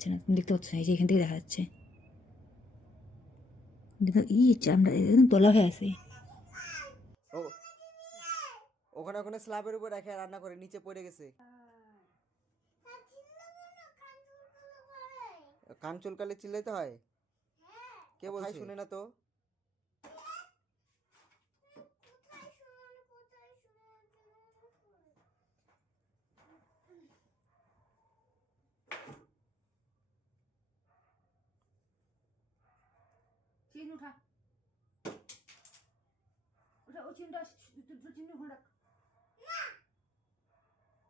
যাচ্ছে না, তুমি দেখতে পাচ্ছ না, এই যে এখান থেকে দেখা যাচ্ছে। চামড়া একদম তলা হয়ে আছে। ওখানে ওখানে স্ল্যাবের উপর রেখে রান্না করে নিচে পড়ে গেছে। কান চুলকালে চিল্লাইতে হয়? কে বলছে? শুনে না তো। চিন উঠা, ওটা ও চিনটা চিহ্ন ওখানে রাখ।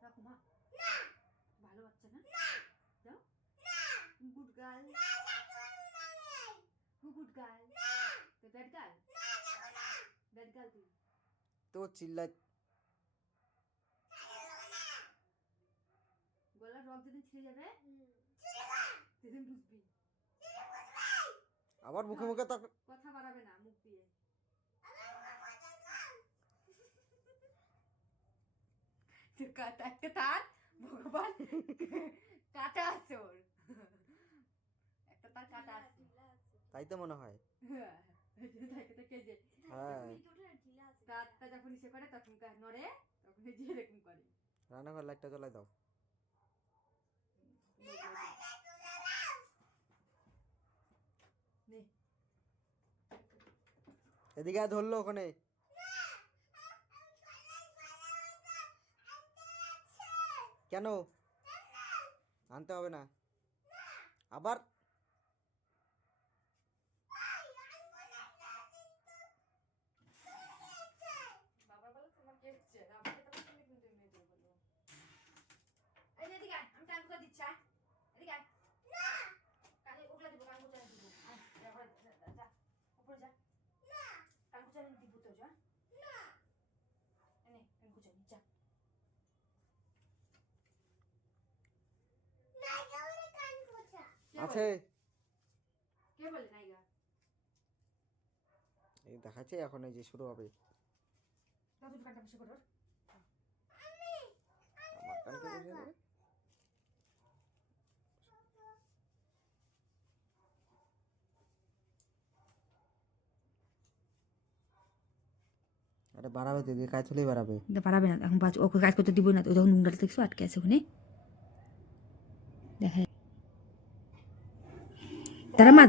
রাখো মা, ভালো বাচ্চা না? যাও, গুড গার্ল, গুড গার্ল, তো ব্যাড গার্ল, ব্যাড গার্ল তুই। তো চিল্লাই। গলার রক যেদিন ছিঁড়ে যাবে সেদিন বুঝবি। আবার মুখে মুখে তো কথা বাড়াবে না মুখ দিয়ে। একটা তার ভগবান কাটা আছে ওর, একটা তার কাটা আছে, তাই তো মনে হয়। হ্যাঁ তারটা যখন ইসে করে তখন নড়ে, তখন যে এরকম করে। রান্নাঘর লাইটটা জ্বলাই দাও। এদিকে ধরলো ওখানে। কেন আনতে হবে না? আবার আছে কে বলে নাইগা? এই দেখাচ্ছে এখন, এই যে শুরু হবে। দাদু কাটা বসে করো। আমার কানকে বসে যাবে। আরে বাড়াবে তো, কাজ হলেই বাড়াবে। বাড়াবে না এখন, ওকে কাজ করতে দিব না তো, যখন নোংরাটা দেখছো আটকে আছে ওখানে দেখা তারা মা